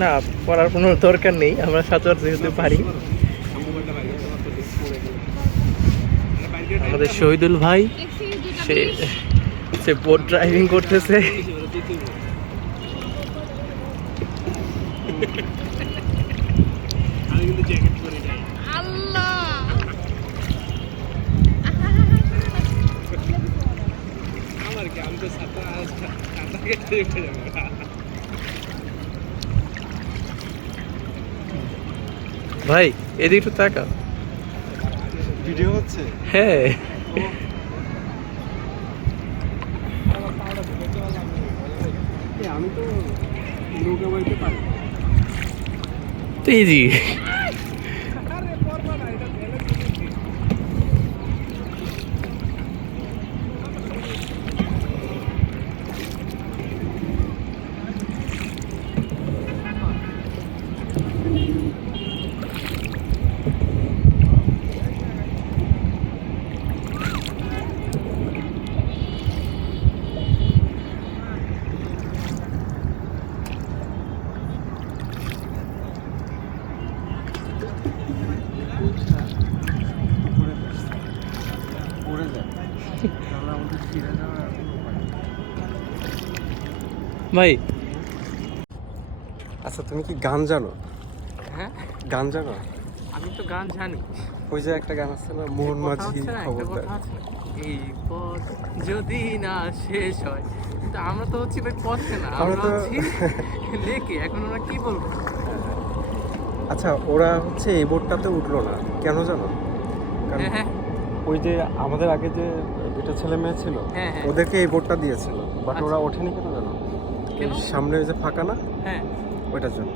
না, পড়ার কোনো দরকার নেই, আমরা সাঁতার যেহেতু পারি। আমাদের শহীদুল ভাই, সে সে বোট ড্রাইভিং করতেছে। ভাই এদিকে একটু তাকা ভিডিও হচ্ছে? হ্যাঁ। আমি তো নৌকা বাড়িতে পারি। তো ইজি পড়ে যায় তাহলে আমাদের ফিরে যাওয়ার আর কোনো উপায় নেই। ভাই। আচ্ছা তুমি কি গান জানো? হ্যাঁ। গান জানো? আমি তো গান জানি। ওই যে একটা গান আছে না মোহন মাঝি হচ্ছে না, খবরদার। এই পথ যদি না শেষ হয় কিন্তু আমরা তো হচ্ছি ভাই পথে না আমরা হচ্ছি লেকে। এখন আমরা কি বলব? আচ্ছা ওরা হচ্ছে এই বোর্ডটাতে উঠল না। কেন জানো? কারণ হ্যাঁ হ্যাঁ। ওই যে আমাদের আগে যে দুটো ছেলে মেয়ে ছিল হ্যাঁ। ওদেরকে এই বোর্ডটা দিয়েছিল। বাট আচ্ছা। ওরা ওঠেনি কেন জানো? সামনে ওই যে ফাঁকা না? হ্যাঁ। ওইটার জন্য।